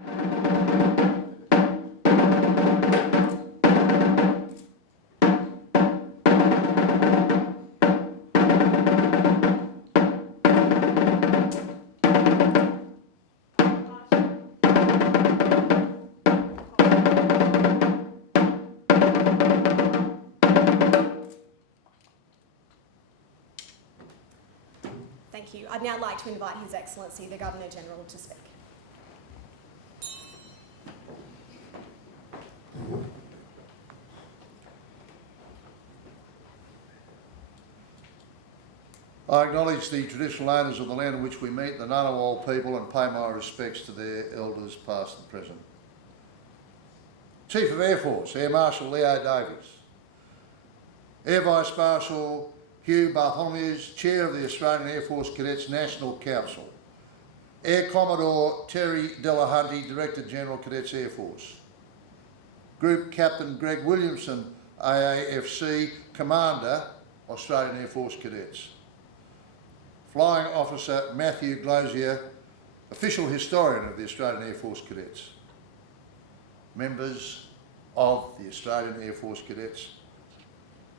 Thank you. I'd now like to invite His Excellency the Governor-General to speak. I acknowledge the traditional owners of the land on which we meet, the Ngunnawal people, and pay my respects to their elders past and present. Chief of Air Force, Air Marshal Leo Davies. Air Vice Marshal Hugh Bartholomew's Chair of the Australian Air Force Cadets National Council. Air Commodore Terry Delahunty, Director General Cadets Air Force. Group Captain Greg Williamson, AAFC, Commander, Australian Air Force Cadets. Flying Officer Matthew Glozier, Official Historian of the Australian Air Force Cadets. Members of the Australian Air Force Cadets,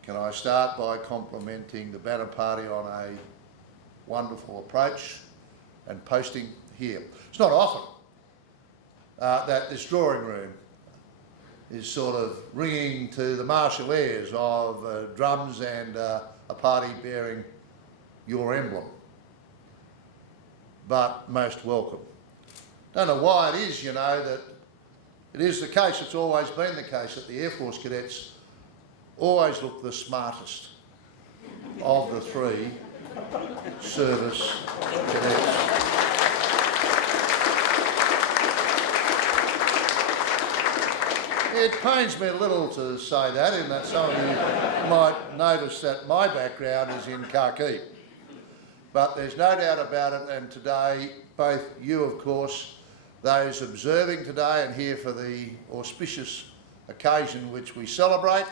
can I start by complimenting the banner party on a wonderful approach and posting here. It's not often that this drawing room is sort of ringing to the martial airs of drums and a party bearing your emblem. But most welcome. Don't know why it is, you know, that it is the case, it's always been the case, that the Air Force Cadets always look the smartest of the three service cadets. It pains me a little to say that, in that some of you might notice that my background is in khaki. But there's no doubt about it, and today, both you, of course, those observing today and here for the auspicious occasion which we celebrate,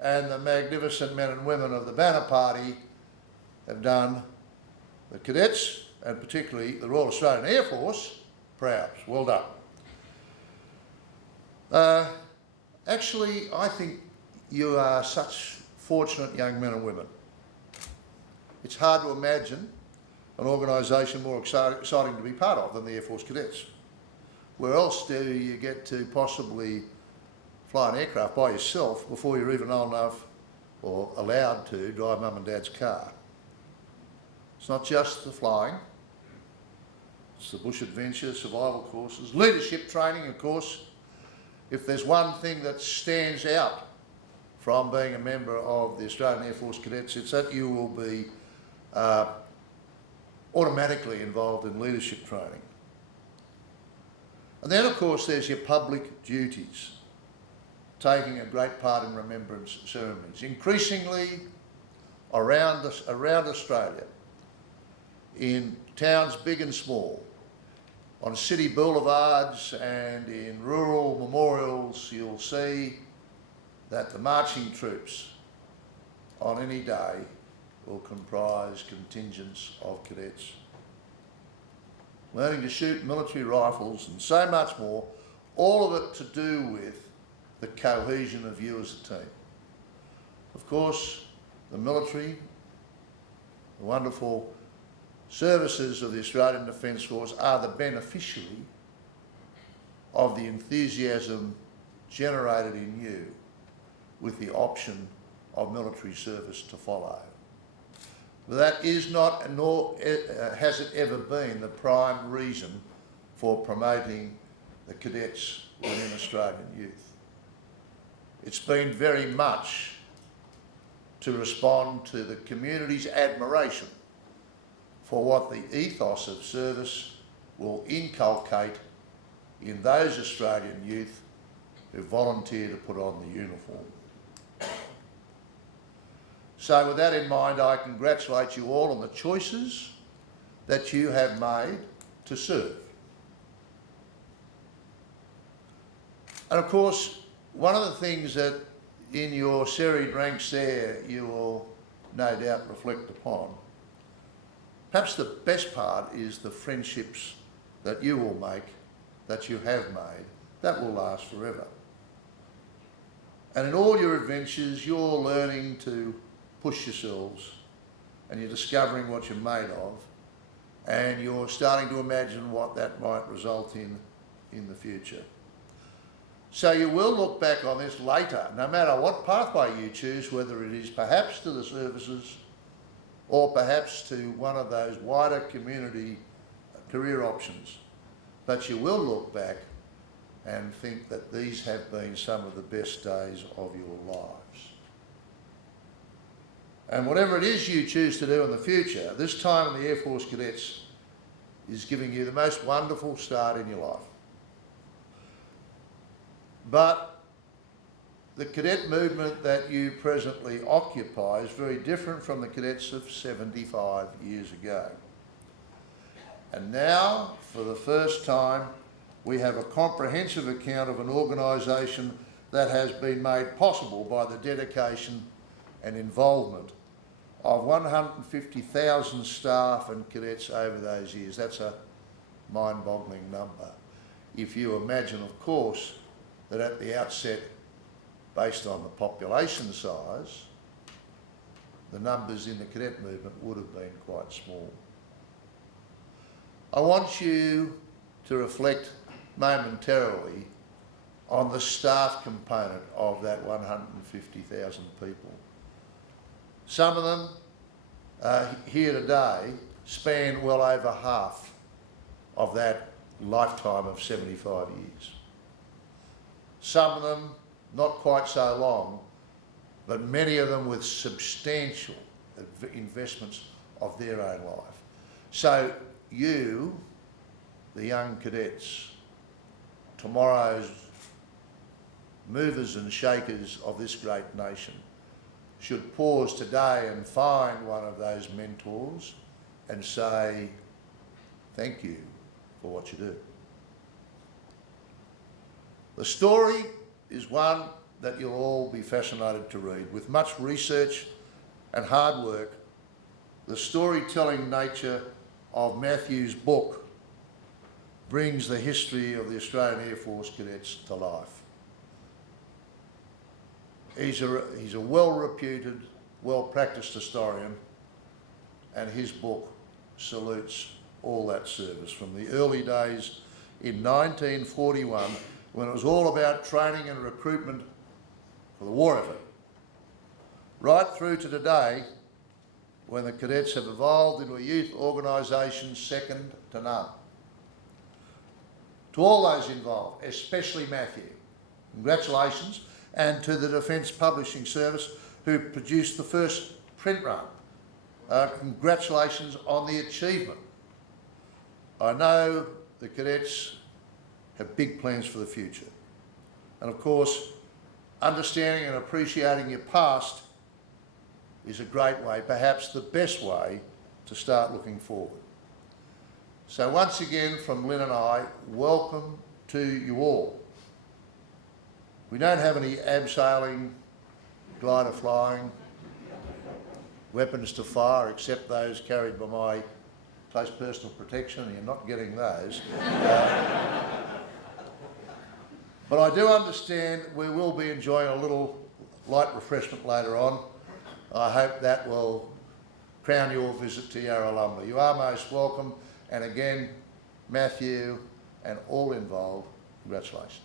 and the magnificent men and women of the banner party have done the cadets, and particularly the Royal Australian Air Force, proud. Well done. Actually, I think you are such fortunate young men and women. It's hard to imagine an organisation more exciting to be part of than the Air Force Cadets. Where else do you get to possibly fly an aircraft by yourself before you're even old enough or allowed to drive mum and dad's car? It's not just the flying, it's the bush adventure, survival courses, leadership training, of course. If there's one thing that stands out from being a member of the Australian Air Force Cadets, it's that you will be automatically involved in leadership training. And then, of course, there's your public duties, taking a great part in remembrance ceremonies, increasingly around Australia, in towns big and small, on city boulevards and in rural memorials. You'll see that the marching troops on any day will comprise contingents of cadets, learning to shoot military rifles and so much more, all of it to do with the cohesion of you as a team. Of course, the military, the wonderful services of the Australian Defence Force are the beneficiary of the enthusiasm generated in you with the option of military service to follow. But that is not, nor has it ever been, the prime reason for promoting the cadets within Australian youth. It's been very much to respond to the community's admiration for what the ethos of service will inculcate in those Australian youth who volunteer to put on the uniform. So with that in mind, I congratulate you all on the choices that you have made to serve. And of course, one of the things that in your serried ranks there you will no doubt reflect upon, perhaps the best part is the friendships that you will make that you have made, that will last forever. And in all your adventures, you're learning to push yourselves, and you're discovering what you're made of, and you're starting to imagine what that might result in the future. So you will look back on this later, no matter what pathway you choose, whether it is perhaps to the services or perhaps to one of those wider community career options. But you will look back and think that these have been some of the best days of your lives. And whatever it is you choose to do in the future, this time in the Air Force Cadets is giving you the most wonderful start in your life. But the cadet movement that you presently occupy is very different from the cadets of 75 years ago. And now, for the first time, we have a comprehensive account of an organisation that has been made possible by the dedication and involvement of 150,000 staff and cadets over those years. That's a mind-boggling number. If you imagine, of course, that at the outset, based on the population size, the numbers in the cadet movement would have been quite small. I want you to reflect momentarily on the staff component of that 150,000 people. Some of them here today span well over half of that lifetime of 75 years. Some of them not quite so long, but many of them with substantial investments of their own life. So you, the young cadets, tomorrow's movers and shakers of this great nation, should pause today and find one of those mentors and say, thank you for what you do. The story is one that you'll all be fascinated to read. With much research and hard work, the storytelling nature of Matthew's book brings the history of the Australian Air Force Cadets to life. He's a well-reputed, well-practiced historian, and his book salutes all that service from the early days in 1941, when it was all about training and recruitment for the war effort, right through to today, when the cadets have evolved into a youth organisation second to none. To all those involved, especially Matthew, congratulations, and to the Defence Publishing Service, who produced the first print run. Congratulations on the achievement. I know the cadets have big plans for the future. And of course, understanding and appreciating your past is a great way, perhaps the best way, to start looking forward. So once again, from Lynn and I, welcome to you all. We don't have any abseiling, glider flying, weapons to fire, except those carried by my close personal protection, and you're not getting those. But I do understand we will be enjoying a little light refreshment later on. I hope that will crown your visit to Yarralumla. You are most welcome, and again, Matthew and all involved, congratulations.